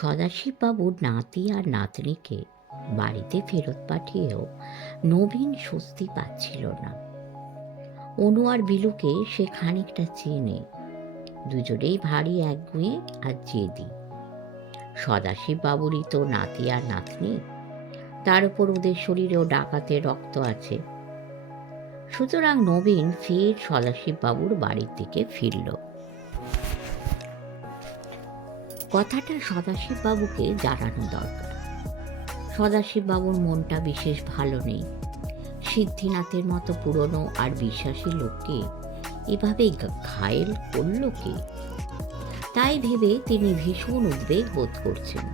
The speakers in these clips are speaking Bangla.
সদাশিববাবুর নাতি আর নাতনিকে বাড়িতে ফেরত পাঠিয়েও নবীন স্বস্তি পাচ্ছিল না। অনু আর বিলুকে সে খানিকটা চেনে। দুজনেই ভারী একগুঁয়ে আর জেদি। সদাশিব বাবুরই তো নাতি আর নাতনি। তার উপর ওদের শরীরেও ডাকাতে রক্ত আছে। সুতরাং নবীন ফের সদাশিব বাবুর বাড়ির দিকে ফিরল। কথাটা সদাশিব বাবুকে জানানো দরকার। সদাশিব বাবুর মনটা বিশেষ ভালো নেই। সিদ্ধিনাথের মতো পুরনো আর বিশ্বাসী লোককে এভাবে ঘায়েল করল কে? তাই ভেবে তিনি ভীষণ উদ্বেগ বোধ করছেন।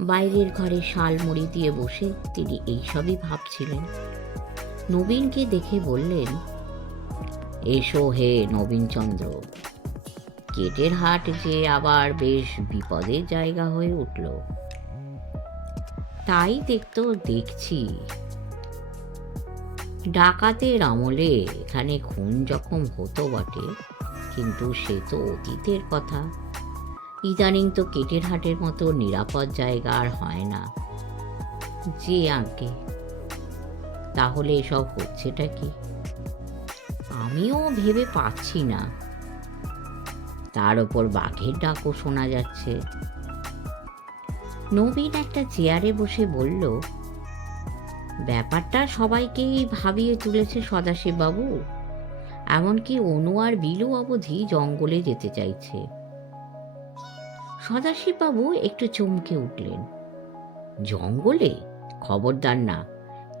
বাইরের ঘরে শাল মুড়ি দিয়ে বসে তিনি এইসবই ভাবছিলেন। নবীনকে দেখে বললেন, এসো হে নবীনচন্দ্র কেটের হাট যে আবার বেশ বিপদের জায়গা হয়ে উঠল। তাই দেখতো দেখছি। ডাকাতের আমলে এখানে খুন জখম হতো বটে, কিন্তু সে তো অতীতের কথা। ইদানিং তো কেটের হাটের মতো নিরাপদ জায়গা আর হয় না। যে আগে। তাহলে এসব হচ্ছেটা কি? আমিও ভেবে পাচ্ছি না। তার ওপর বাঘের ডাকও শোনা যাচ্ছে। নবীন একটা চেয়ারে বসে বলল, ব্যাপারটা সবাইকেই ভাবিয়ে তুলেছে সদাশিববাবু। এমনকি অনু আর বিলু অবধি জঙ্গলে যেতে চাইছে। সদাশিববাবু একটু চমকে উঠলেন। জঙ্গলে? খবরদার না,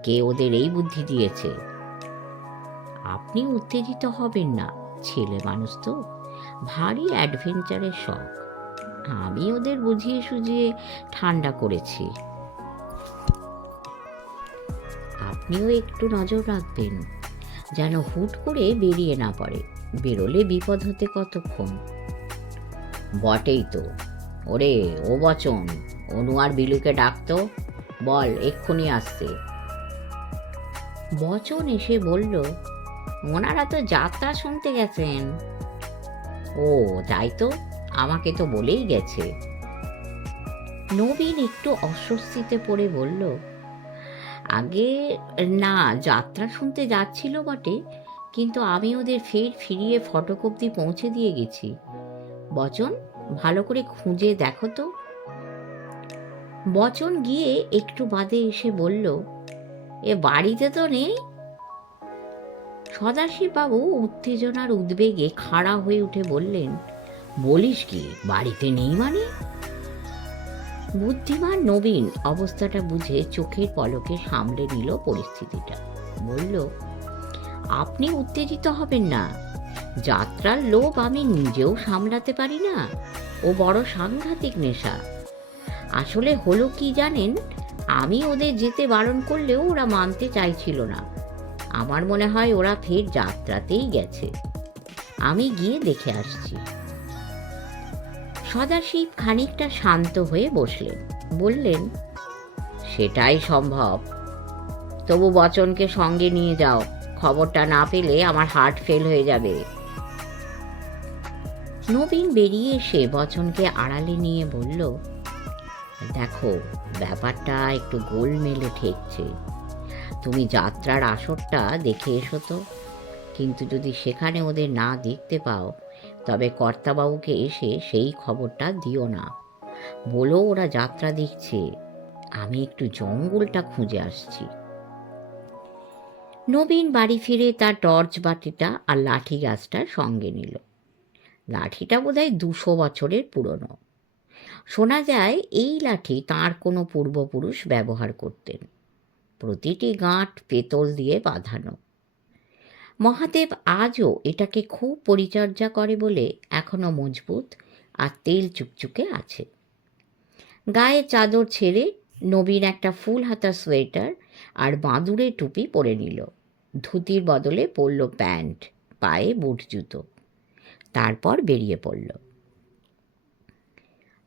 কে ওদের এই বুদ্ধি দিয়েছে? আপনি উত্তেজিত হবেন না, ছেলে মানুষ তো। ভারী অ্যাডভেঞ্চারের শখ। আমি ওদের বুঝিয়ে সুঝিয়ে ঠান্ডা করেছি। আপনিও একটু নজর রাখবেন, যেন হুট করে বেরিয়ে না পড়ে। বেরোলে বিপদ হতে কতক্ষণ? বটেই তো। ওরে, ও বচন অনু আর বিলুকে ডাকতো বল, এক্ষুনি আসতে। বচন এসে বলল ওনারা তো যাত্রা শুনতে গেছেন। ও, তাই তো? আমাকে তো বলেই গেছে। নবীন একটু অস্বস্তিতে পড়ে বলল, আগে না, যাত্রা শুনতে যাচ্ছিল বটে, কিন্তু আমি ওদের ফের ফিরিয়ে ফটক অব্দি পৌঁছে দিয়ে গেছি। বচন, ভালো করে খুঁজে দেখো তো। বচন গিয়ে একটু বাদে এসে বলল, এ বাড়িতে তো নেই? সদাশিববাবু উত্তেজনার উদ্বেগে খাড়া হয়ে উঠে বললেন, বলিস কি, বাড়িতে নেই মানে? বুদ্ধিমান নবীন অবস্থাটা বুঝে চোখের পলকে সামলে নিল পরিস্থিতিটা। বলল, আপনি উত্তেজিত হবেন না। যাত্রার লোভ আমি নিজেও সামলাতে পারি না। ও বড় সাংঘাতিক নেশা। আসলে হলো কি জানেন? আমি ওদের যেতে বারণ করলেও ওরা মানতে চাইছিল না। আমার মনে হয় ওরা ফের যাত্রাতেই গেছে। আমি গিয়ে দেখে আসছি। সদাশিব খানিকটা শান্ত হয়ে বসলেন। বললেন, সেটাই সম্ভব। তবু বচনকে সঙ্গে নিয়ে যাও। খবরটা না পেলে আমার হার্ট ফেল হয়ে যাবে। নবীন বেরিয়ে এসে বচনকে আড়ালে নিয়ে বলল, দেখো, ব্যাপারটা একটু গোলমেলে ঠেকছে। তুমি যাত্রার আসরটা দেখে এসো তো। কিন্তু যদি সেখানে ওদের না দেখতে পাও, তবে কর্তাবাবুকে এসে সেই খবরটা দিও না। বলো ওরা যাত্রা দেখছে। আমি একটু জঙ্গলটা খুঁজে আসছি। নবীন বাড়ি ফিরে তার টর্চ বাটিটা আর লাঠি গাছটা সঙ্গে নিল। লাঠিটা বোধহয় দুশো বছরের পুরনো। শোনা যায় এই লাঠি তার কোনো পূর্বপুরুষ ব্যবহার করতেন। প্রতিটি গাঁট পেতল দিয়ে বাঁধানো। মহাদেব আজও এটাকে খুব পরিচর্যা করে বলে এখনও মজবুত আর তেল চুকচুকে আছে। গায়ে চাদর ছেড়ে নবীন একটা ফুল হাতা সোয়েটার আর বাঁদুরে টুপি পরে নিল। ধুতির বদলে পরল প্যান্ট, পায়ে বুট জুতো। তারপর বেরিয়ে পড়ল।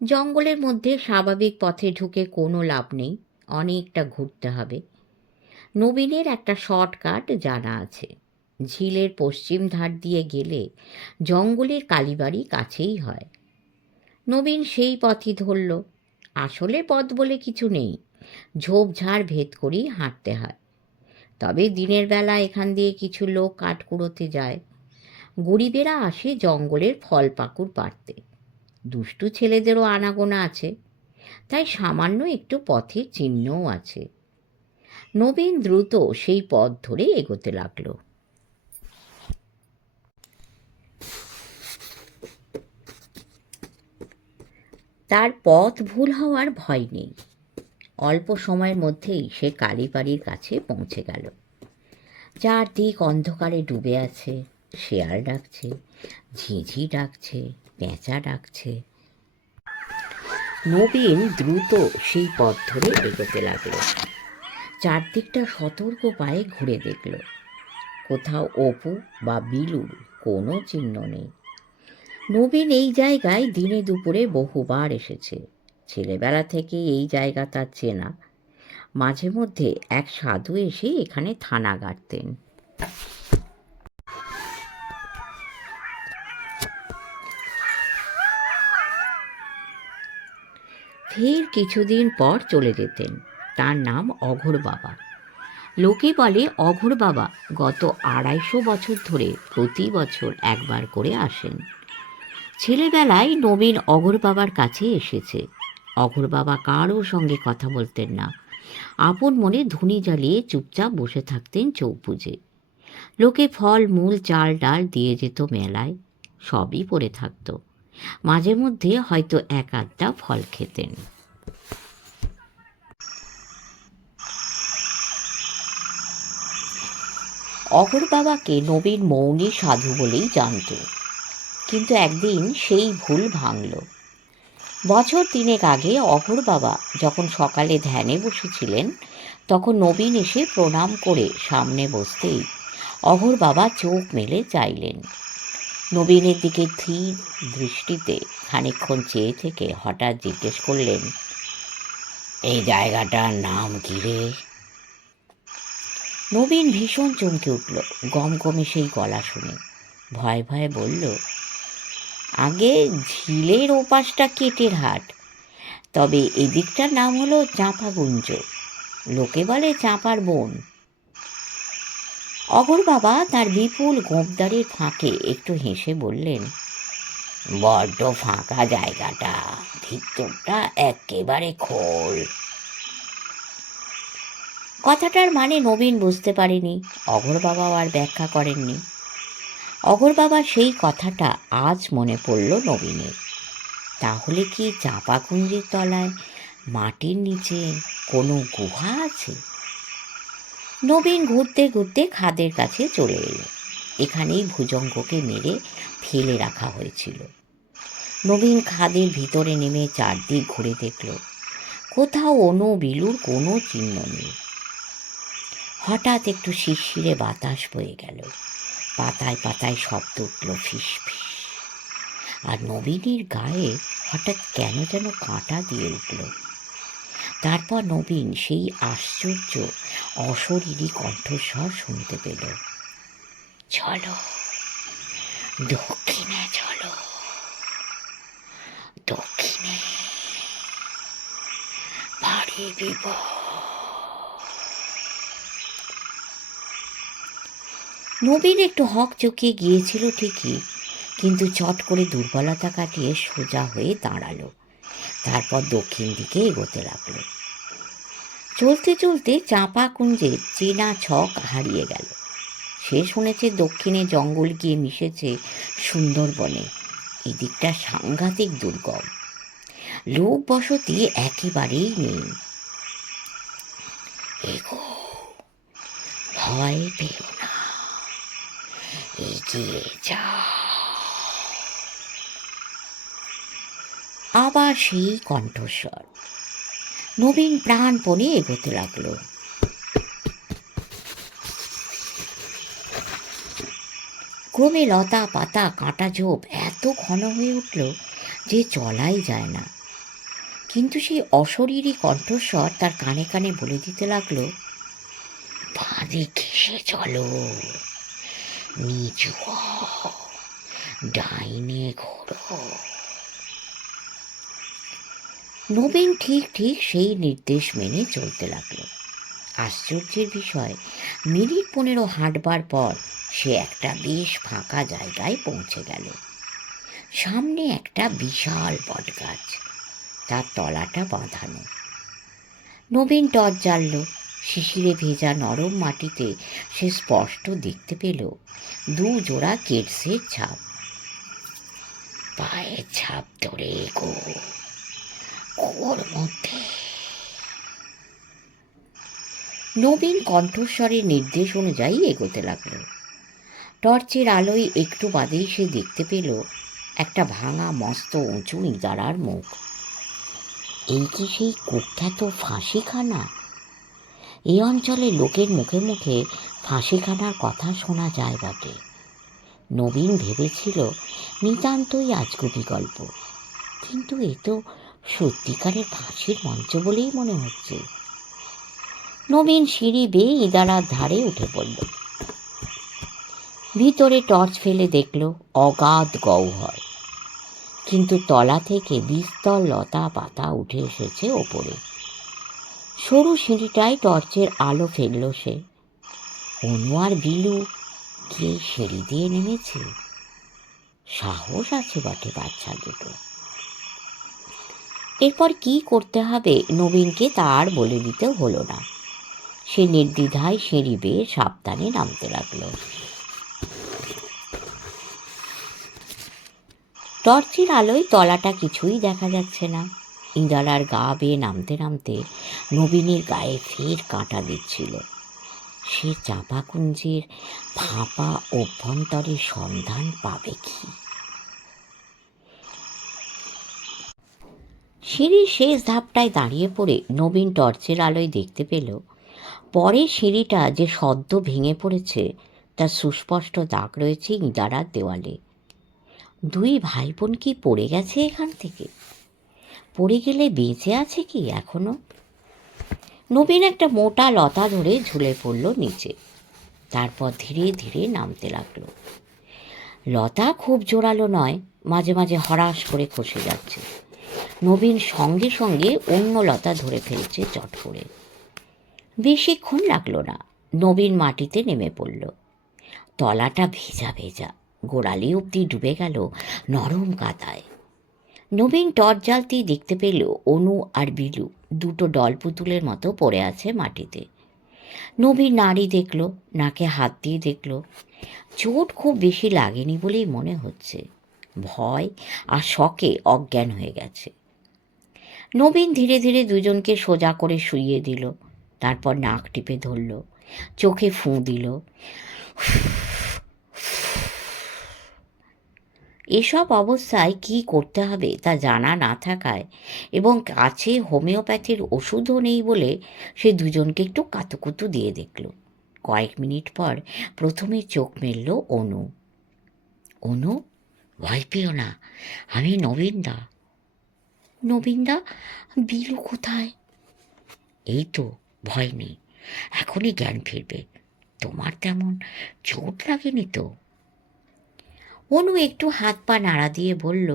জঙ্গলের মধ্যে স্বাভাবিক পথে ঢুকে কোনো লাভ নেই, অনেকটা ঘুরতে হবে। নবীনের একটা শর্টকাট জানা আছে। ঝিলের পশ্চিম ধার দিয়ে গেলে জঙ্গলের কালীবাড়ি কাছেই হয়। নবীন সেই পথই ধরল। আসলে পথ বলে কিছু নেই। ঝোপঝাড় ভেদ করেই হাঁটতে হয়। তবে দিনের বেলা এখান দিয়ে কিছু লোক কাঠ কুড়োতে যায়। গরিবেরা আসে জঙ্গলের ফল পাকুড় পাড়তে। দুষ্টু ছেলেদেরও আনাগোনা আছে। তাই সামান্য একটু পথের চিহ্নও আছে। নবীন দ্রুত সেই পথ ধরে এগোতে লাগল। তার পথ ভুল হওয়ার ভয় নেই। অল্প সময়ের মধ্যেই সে কালীবাড়ির কাছে পৌঁছে গেল। চারদিক অন্ধকারে ডুবে আছে, শেয়াল ডাকছে, ঝিঝি ডাকছে, পেঁচা ডাকছে। নবীন দ্রুত সেই পথ ধরে এগোতে লাগল। চারদিকটা সতর্ক পায়ে ঘুরে দেখল। কোথাও অপু বা বিলুর কোনো চিহ্ন নেই। নবীন এই জায়গায় দিনে দুপুরে বহুবার এসেছে। ছেলেবেলা থেকে এই জায়গা তার চেনা। মাঝে মধ্যে এক সাধু এসে এখানে থানা গাড়তেন ফের কিছুদিন পর চলে যেতেন। তার নাম অঘোর বাবা। লোকে বলে অঘোর বাবা গত আড়াইশো বছর ধরে প্রতি বছর একবার করে আসেন। ছেলেবেলায় নবীন অঘোর বাবার কাছে এসেছে। অঘোর বাবা কারও সঙ্গে কথা বলতেন না। আপন মনে ধুনি জ্বালিয়ে চুপচাপ বসে থাকতেন চৌপুজে। লোকে ফল, মূল, চাল, ডাল দিয়ে যেত মেলায়। সবই পড়ে থাকতো। মাঝে মধ্যে হয়তো এক আধটা ফল খেতেন। অঘর বাবাকে নবীন মৌনী সাধু বলেই জানত। কিন্তু একদিন সেই ভুল ভাঙল। বছর তিনেক আগে অঘর বাবা যখন সকালে ধ্যানে বসেছিলেন, তখন নবীন এসে প্রণাম করে সামনে বসতেই অঘর বাবা চোখ মেলে চাইলেন। নবীনের দিকে ধীর দৃষ্টিতে খানিকক্ষণ চেয়ে থেকে হঠাৎ জিজ্ঞেস করলেন, এই জায়গাটার নাম কি রে? নবীন ভীষণ চমকে উঠল। গম গমে সেই গলা শুনে। ভয়ে ভয়ে বলল, আগে ঝিলের ওপাশটা কেটের হাট। তবে এদিকটার নাম হলো চাঁপাগুঞ্জ। লোকে বলে চাঁপার বোন। অগর বাবা তার বিপুল গোপদারের ফাঁকে একটু হেসে বললেন, বড্ড ফাঁকা জায়গাটা। ভিতরটা একেবারে খোল। কথাটার মানে নবীন বুঝতে পারেনি। অঘর বাবাও আর ব্যাখ্যা করেননি। অঘর বাবা সেই কথাটা আজ মনে পড়ল নবীনের। তাহলে কি চাঁপাকুঞ্জের তলায় মাটির নিচে কোনো গুহা আছে? নবীন ঘুরতে ঘুরতে খাদের কাছে চলে এলো। এখানেই ভুজঙ্গকে মেরে ফেলে রাখা হয়েছিল। নবীন খাদের ভিতরে নেমে চারদিক ঘুরে দেখল। কোথাও অনু বিলুর কোনো চিহ্ন নেই। হঠাৎ একটু শিরশিরে বাতাস বয়ে গেল। পাতায় পাতায় শব্দ উঠল, ফিস ফিস। আর নবীনের গায়ে হঠাৎ কেন যেন কাঁটা দিয়ে উঠল। তারপর নবীন সেই আশ্চর্য, অশরীরী কণ্ঠস্বর শুনতে পেল। চলো, দক্ষিণে চলো, দক্ষিণে। ভারী বিপদ। নবীন একটু হক চকিয়ে গিয়েছিল ঠিকই, কিন্তু চট করে দুর্বলতা কাটিয়ে সোজা হয়ে দাঁড়াল। তারপর দক্ষিণ দিকে এগোতে লাগল। চলতে চলতে চাঁপা কুঞ্জে চেনা ছক হারিয়ে গেল। সে শুনেছে দক্ষিণে জঙ্গল গিয়ে মিশেছে সুন্দরবনে। এদিকটা সাংঘাতিক দুর্গম। লোক বসতি একেবারেই নেই। ভয় না। এগিয়ে সেই কণ্ঠস্বর। নবীন প্রাণপণে এগোতে লাগল। ক্রমে লতা পাতা কাঁটা ঝোপ এত ঘন হয়ে উঠল যে চলাই যায় না। কিন্তু সেই অশরীরী কণ্ঠস্বর তার কানে কানে বলে দিতে লাগল বাঁধে ঘেসে চলো। নিচু ডাইনে ঘোরো। নবীন ঠিক ঠিক সেই নির্দেশ মেনে চলতে লাগল। আশ্চর্যের বিষয়, মিনিট পনেরো হাঁটবার পর সে একটা বেশ ফাঁকা জায়গায় পৌঁছে গেল। সামনে একটা বিশাল বটগাছ, তার তলাটা বাঁধানো। নবীন টর্চ জ্বালল। শিশিরে ভেজা নরম মাটিতে সে স্পষ্ট দেখতে পেল দু জোড়া কেটসের ছাপ। পায়ের ছাপ ধরে গো ওর মধ্যে। নবীন কণ্ঠস্বরের নির্দেশ অনুযায়ী এগোতে লাগল। টর্চের আলোয় একটু বাদেই সে দেখতে পেল একটা ভাঙা, মস্ত, উঁচু ইদারার মুখ। এই কি সেই কুখ্যাত ফাঁসিখানা? এই অঞ্চলে লোকের মুখে মুখে ফাঁসিখানার কথা শোনা যায় বটে। নবীন ভেবেছিল, নিতান্তই আজগুবি গল্প। কিন্তু এ তো সত্যিকারের ফাঁসির মঞ্চ বলেই মনে হচ্ছে। নবীন সিঁড়ি বেয়ে ইদারার ধারে উঠে পড়ল। ভিতরে টর্চ ফেলে দেখল, অগাধ গহ্বর। কিন্তু তলা থেকে বিস্তর লতা পাতা উঠে এসেছে ওপরে। সরু সিঁড়িটায় টর্চের আলো ফেলল সে। অনু আর বিলু কে সিঁড়ি দিয়ে নেমেছে? সাহস আছে বটে বাচ্চা দুটো। এরপর কি করতে হবে নবীনকে তার বলে দিতে হলো না। সে নির্দ্বিধায় সিঁড়ি বেয়ে সাবধানে নামতে লাগল। টর্চের আলোয় তলাটা কিছুই দেখা যাচ্ছে না। ইঁদারার গা বেয়ে নামতে নামতে নবীনের গায়ে ফের কাঁটা দিচ্ছিল। সে চাপা কুঞ্জের ফাঁপা অভ্যন্তরের সন্ধান পাবে কি? সিঁড়ির শেষ ধাপটায় দাঁড়িয়ে পড়ে নবীন টর্চের আলোয় দেখতে পেল, পরে সিঁড়িটা যে সদ্য ভেঙে পড়েছে, তার সুস্পষ্ট দাগ রয়েছে ইঁদারার দেওয়ালে। দুই ভাই বোন কি পড়ে গেছে এখান থেকে? পড়ে গেলে বেঁচে আছে কি এখনও? নবীন একটা মোটা লতা ধরে ঝুলে পড়ল নিচে। তারপর ধীরে ধীরে নামতে লাগল। লতা খুব জোরালো নয়, মাঝে মাঝে হরাস করে খসে যাচ্ছে। নবীন সঙ্গে সঙ্গে অন্য লতা ধরে ফেলছে চট করে। বেশিক্ষণ লাগল না, নবীন মাটিতে নেমে পড়ল। তলাটা ভেজা ভেজা, গোড়ালি অবধি ডুবে গেল নরম কাদায়। নবীন টর্চ দেখতে পেল অনু আর বিলু দুটো ডল পুতুলের মতো পড়ে আছে মাটিতে। নবীন নাড়ি দেখল, নাকে হাত দিয়ে দেখল। চোট খুব বেশি লাগেনি বলেই মনে হচ্ছে। ভয় আর শকে অজ্ঞান হয়ে গেছে। নবীন ধীরে ধীরে দুজনকে সোজা করে শুইয়ে দিল, তারপর নাক টিপে ধরল, চোখে ফুঁ দিল। এসব অবস্থায় কি করতে হবে তা জানা না থাকায় এবং কাছে হোমিওপ্যাথির ওষুধও নেই বলে সে দুজনকে একটু কাতুকুতু দিয়ে দেখল। কয়েক মিনিট পর প্রথমে চোখ মেলল অনু। অনু, ভয় পেও না, আমি নবীনদা। নবীনদা, বিলু কোথায়? এই তো, ভয় নেই, এখনই জ্ঞান ফিরবে। তোমার তেমন চোট লাগেনি তো? অনু একটু হাত পা নাড়া দিয়ে বলল,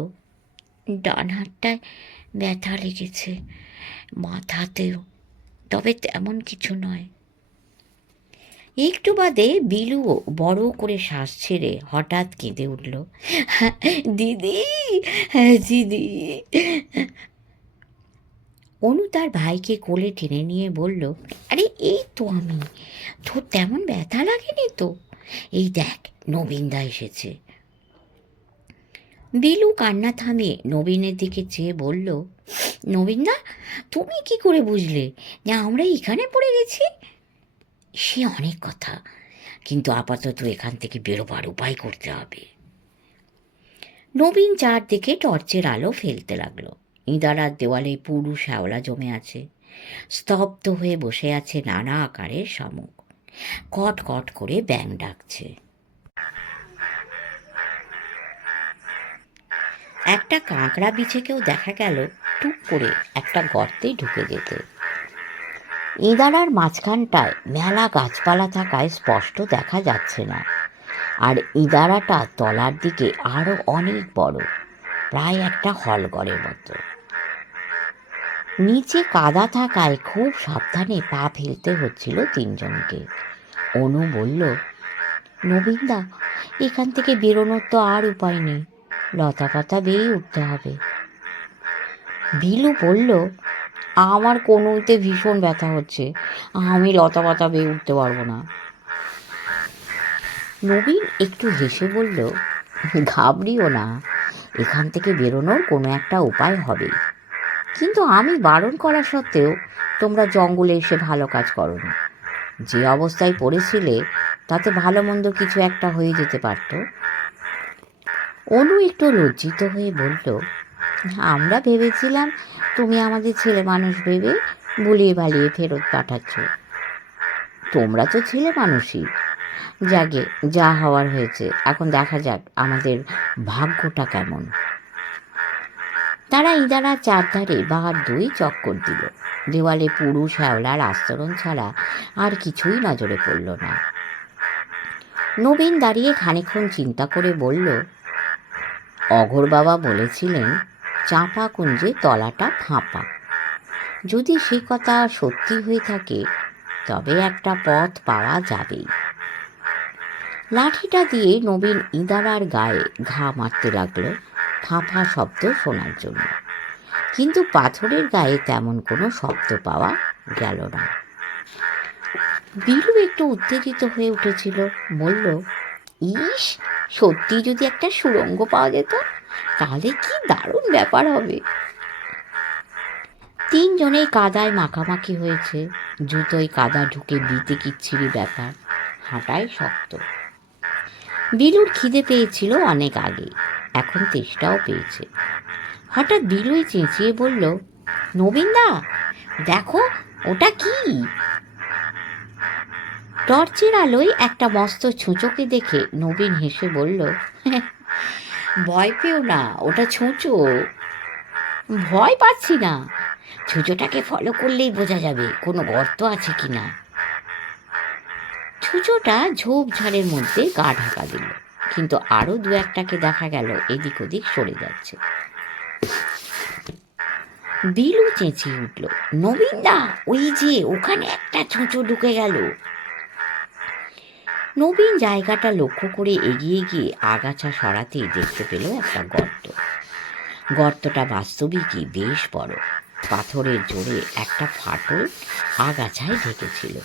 ডান হাতটায় ব্যথা লেগেছে, মাথাতেও, তবে তেমন কিছু নয় একটু বাদে বিলুও বড় করে শ্বাস ছেড়ে হঠাৎ কেঁদে উঠল, দিদি দিদি। অনু তার ভাইকে কোলে টেনে নিয়ে বলল, আরে, এই তো আমি, তোর তেমন ব্যথা লাগেনি তো? এই দেখ, নবীনদা এসেছে। বিলু কান্না থামিয়ে নবীনের দিকে চেয়ে বলল, নবীনদা, তুমি কি করে বুঝলে যে আমরা এখানে পড়ে গেছি? সে অনেক কথা, কিন্তু আপাতত এখান থেকে বেরোবার উপায় করতে হবে। নবীন চারদিকে টর্চের আলো ফেলতে লাগল। ইঁদারার দেওয়ালে পুরু শ্যাওলা জমে আছে। স্তব্ধ হয়ে বসে আছে নানা আকারের শামুক। কট কট করে ব্যাং ডাকছে। একটা কাঁকড়া বিছেকেও দেখা গেল টুক করে একটা গর্তে ঢুকে যেতে। ইঁদারার মাঝখানটায় মেলা গাছপালা থাকায় স্পষ্ট দেখা যাচ্ছে না। আর ইঁদারাটা তলার দিকে আরও অনেক বড়, প্রায় একটা হলঘরের মতো। নিচে কাদা থাকায় খুব সাবধানে পা ফেলতে হচ্ছিল তিনজনকে। অনু বলল, নবীনদা, এখান থেকে বেরোনোর তো আর উপায় নেই। লতা পাতা বেয়ে উঠতে হবে। বিলু বলল, আমার কোনোতে ভীষণ ব্যথা হচ্ছে। আমি লতা পাতা বেয়ে উঠতে পারব না। নবীন একটু হেসে বলল, ঘাবড়িও না। এখান থেকে বেরোনোর কোনো একটা উপায় হবে কিন্তু আমি বারণ করা সত্ত্বেও তোমরা জঙ্গলে এসে ভালো কাজ করো না যে অবস্থায় পড়েছিলে, তাতে ভালো মন্দ কিছু একটা হয়ে যেতে পারত। অনু একটু লজ্জিত হয়ে বলল, আমরা ভেবেছিলাম তুমি আমাদের ছেলে মানুষ ভেবে বুলিয়ে বালিয়ে ফেরত পাঠাচ্ছ। তোমরা তো ছেলে মানুষই। যাগে, যা হওয়ার হয়েছে, এখন দেখা যাক আমাদের ভাগ্যটা কেমন। তারা ইদারা চারধারে বার দুই চক্কর দিল। দেওয়ালে পুরু শ্যাওলার আস্তরণ ছাড়া আর কিছুই নজরে পড়ল না। নবীন দাঁড়িয়ে খানিক্ষণ চিন্তা করে বলল অঘর বাবা বলেছিলেন, চাঁপা কুঞ্জে তলাটা ফাঁপা। যদি সে কথা সত্যি হয়ে থাকে, তবে একটা পথ পাওয়া যাবেই। লাঠিটা দিয়ে নবীন ইদারার গায়ে ঘা মারতে লাগল ফাঁপা শব্দ শোনার জন্য। কিন্তু পাথরের গায়ে তেমন কোনো শব্দ পাওয়া গেল না। বিলু একটু উত্তেজিত হয়ে উঠেছিল, বলল, ইস সত্যি যদি একটা সুরঙ্গ পাওয়া যেত, তাহলে কি দারুণ ব্যাপার হবে? তিনজনেই কাদায় মাখামাখি হয়েছে। জুতোয় কাদা ঢুকে দিতে কিচ্ছিরি ব্যাপার। হাঁটায় শক্ত। বিলুর খিদে পেয়েছিল অনেক আগে এখন তেষ্টাও পেয়েছে। হঠাৎ বিলুই চেঁচিয়ে বলল, নবীনদা, দেখো, ওটা কি? টর্চের আলোয় একটা মস্ত ছুঁচোকে দেখে নবীন হেসে বলল ভয় পেও না, ওটা ছুঁচো। ভয় পাচ্ছি না। ছুঁচোটাকে ফলো করলেই বোঝা যাবে কোনো গর্ত আছে কি না। ছুঁচোটা ঝোপঝাড়ের মধ্যে গা ঢাকা দিল, কিন্তু আরও দু একটাকে দেখা গেল এদিক ওদিক সরে যাচ্ছে। বিলু চেঁচিয়ে উঠল, নবীনদা, ওই যে ওখানে একটা ছুঁচো ঢুকে গেল। নবীন জায়গাটা লক্ষ্য করে এগিয়ে গিয়ে আগাছা সরাতেই দেখতে পেল একটা গর্ত। গর্তটা বাস্তবিকই বেশ বড়। পাথরের জোরে একটা ফাটল আগাছায় ঢেকেছিল।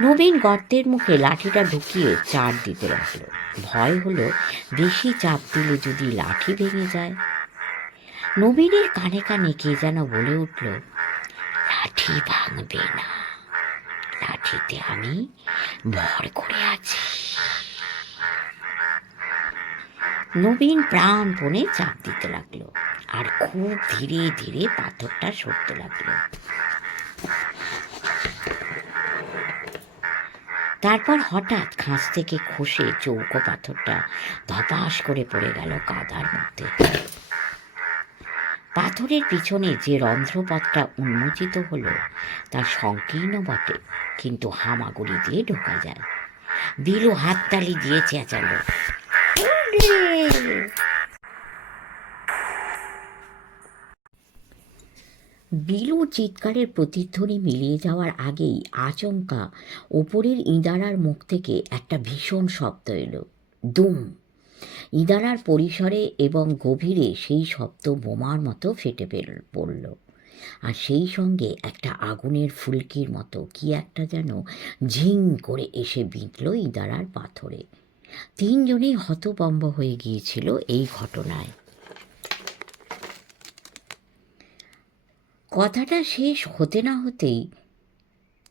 নবীন গর্তের মুখে লাঠিটা ঢুকিয়ে চার দিতে লাগল। ভয় হলো, বেশি চাপ দিলে যদি লাঠি ভেঙে যায়? নবীনের কানে কানে কে যেন বলে উঠল, লাঠি ভাঙবে না। লাঠিতে আমি ভর করে আছি। নবীন প্রাণপণে চাপ দিতে লাগল আর খুব ধীরে ধীরে পাথরটা সরতে লাগল। তারপর হঠাৎ খাঁজ থেকে খসে চৌকো পাথরটা ধপাস করে পড়ে গেল কাদার মধ্যে। পাথরের পিছনে যে রন্ধ্রপথটা উন্মোচিত হলো তা সংকীর্ণ বটে, কিন্তু হামাগুড়ি দিয়ে ঢোকা যায়। বিলু হাততালি দিয়ে চেঁচালো বিলু চিৎকারের প্রতিধ্বনি মিলিয়ে যাওয়ার আগেই আচমকা ওপরের ইঁদারার মুখ থেকে একটা ভীষণ শব্দ এলো। দুম। ইঁদারার পরিসরে এবং গভীরে সেই শব্দ বোমার মতো ফেটে পড়ল। আর সেই সঙ্গে একটা আগুনের ফুলকির মতো কি একটা যেন ঝিং করে এসে বিঁধল ইঁদারার পাথরে। তিনজনেই হতবম্ব হয়ে গিয়েছিল এই ঘটনায়। কথাটা শেষ হতে না হতেই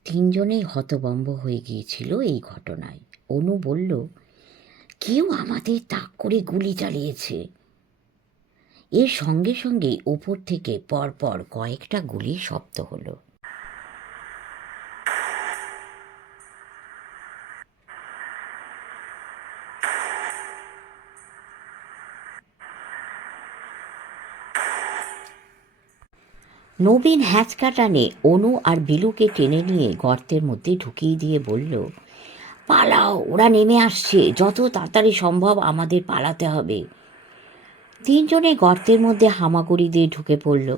তিনজনেই হতবম্ব হয়ে গিয়েছিল এই ঘটনায়। অনু বলল কেউ আমাদের তাক করে গুলি চালিয়েছে। এর সঙ্গে সঙ্গে ওপর থেকে পরপর কয়েকটা গুলি শব্দ হলো। নবীন হ্যাঁচকা টানে অনু আর বিলুকে টেনে নিয়ে গর্তের মধ্যে ঢুকিয়ে দিয়ে বলল পালাও, ওরা নেমে আসছে। যত তাড়াতাড়ি সম্ভব আমাদের পালাতে হবে। তিনজনে গর্তের মধ্যে হামাগুড়ি দিয়ে ঢুকে পড়ল।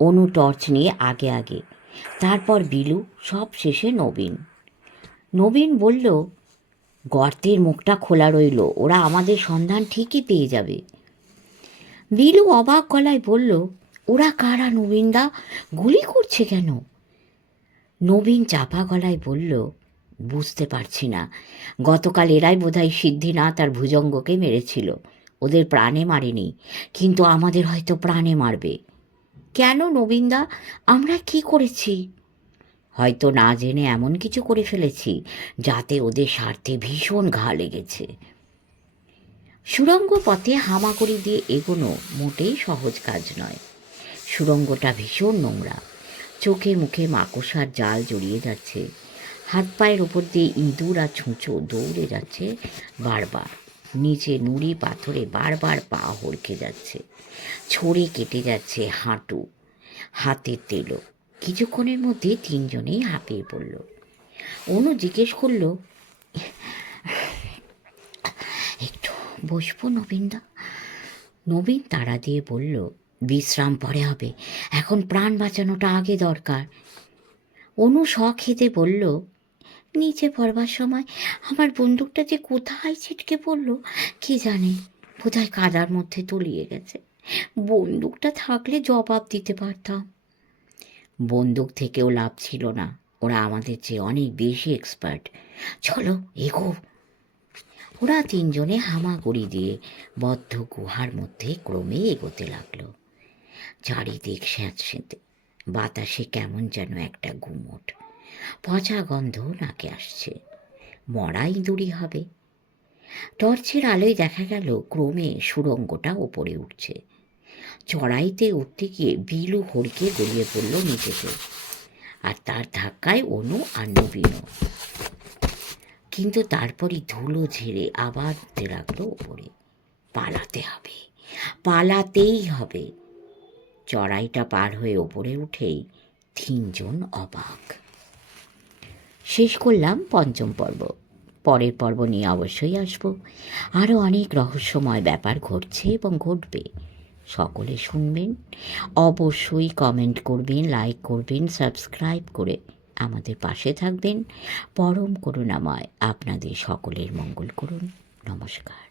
অনু টর্চ নিয়ে আগে আগে। তারপর বিলু, সব শেষে নবীন। নবীন বলল, গর্তের মুখটা খোলা রইল, ওরা আমাদের সন্ধান ঠিকই পেয়ে যাবে। বিলু অবাক গলায় বলল, ওরা কারা নবীনদা? গুলি করছে কেন? নবীন চাপা গলায় বলল বুঝতে পারছি না। গতকাল এরাই বোধহয় সিদ্ধিনাথ আর ভুজঙ্গকে মেরেছিল। ওদের প্রাণে মারেনি, কিন্তু আমাদের হয়তো প্রাণে মারবে। কেন নবীনদা? আমরা কি করেছি? হয়তো না জেনে এমন কিছু করে ফেলেছি, যাতে ওদের স্বার্থে ভীষণ ঘা লেগেছে। সুরঙ্গ পথে হামাগুড়ি দিয়ে এগোনো মোটেই সহজ কাজ নয়। সুরঙ্গটা ভীষণ নোংরা। চোখে মুখে মাকড়সার জাল জড়িয়ে যাচ্ছে। হাত পায়ের ওপর দিয়ে ইঁদুর আর ছুঁচো দৌড়ে যাচ্ছে বারবার। নিচে নুড়ি পাথরে বারবার পা হড়কে যাচ্ছে। ছড়ে কেটে যাচ্ছে হাঁটু হাতের তেলো। কিছুক্ষণের মধ্যে তিনজনেই হাঁপিয়ে পড়ল। অনু জিজ্ঞেস করল, একটু বসবো নবীনদা? নবীন তারা দিয়ে বলল, বিশ্রাম পরে হবে। এখন প্রাণ বাঁচানোটা আগে দরকার। অনু শখ খেতে বলল নিচে পড়বার সময় আমার বন্দুকটা যে কোথায় ছিটকে পড়ল কি জানে। বোধহয় কাদার মধ্যে তলিয়ে গেছে। বন্দুকটা থাকলে জবাব দিতে পারতাম। বন্দুক থেকেও লাভ ছিল না। ওরা আমাদের চেয়ে অনেক বেশি এক্সপার্ট চলো, এগো। ওরা তিনজনে হামাগুড়ি দিয়ে বদ্ধ গুহার মধ্যে ক্রমে এগোতে লাগল। চারিদিক স্যাঁতস্যাঁতে বাতাসে কেমন যেন একটা গুমট। পচা গন্ধ নাকে আসছে। মরা ইঁদুরি হবে। টর্চের আলোয় দেখা গেল ক্রমে সুরঙ্গটা ওপরে উঠছে। চড়াইতে উঠতে গিয়ে বিলু হড়কে গড়িয়ে পড়ল নিচেতে আর তার ধাক্কায় অনু আর নবীনও কিন্তু তারপরই ধুলো ঝেড়ে আবার উঠতে লাগল ওপরে। পালাতে হবে। পালাতেই হবে। চড়াইটা পার হয়ে ওপরে উঠেই তিনজন অবাক। শেষ করলাম পঞ্চম পর্ব। পরের পর্ব নিয়ে অবশ্যই আসব। আরও অনেক রহস্যময় ব্যাপার ঘটছে এবং ঘটবে। সকলে শুনবেন। অবশ্যই কমেন্ট করবেন লাইক করবেন সাবস্ক্রাইব করে আমাদের পাশে থাকবেন। পরম করুণাময় আপনাদের সকলের মঙ্গল করুন। নমস্কার।